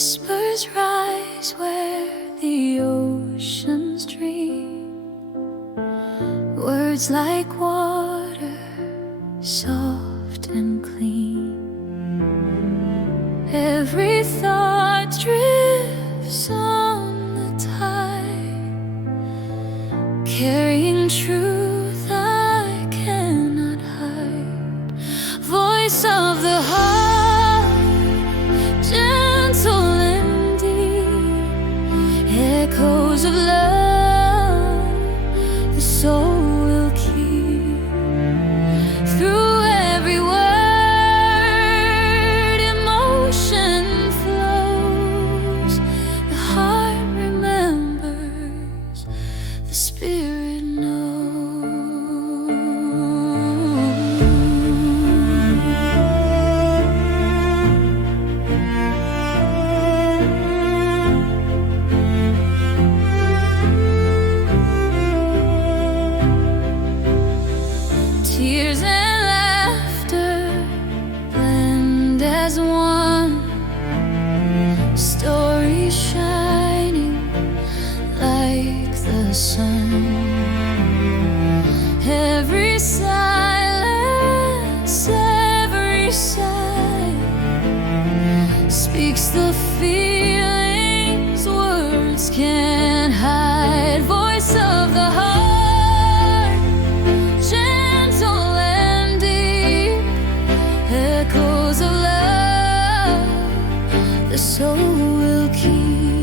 Whispers rise where the oceans dream. Words like water, soft and clean. Every thought drifts on the tide, carrying truth I cannot hide. Voice of the heart, gentle and deep. Echoes of love, the soul will keep. Through every word, emotion flows. The heart remembers, the spirit knows. Tears and laughter blend as one, stories shining like the sun. Every silence, every sigh speaks the feelings words can't hide. Voice of the heart, gentle and deep. Echoes of love, the soul will keep.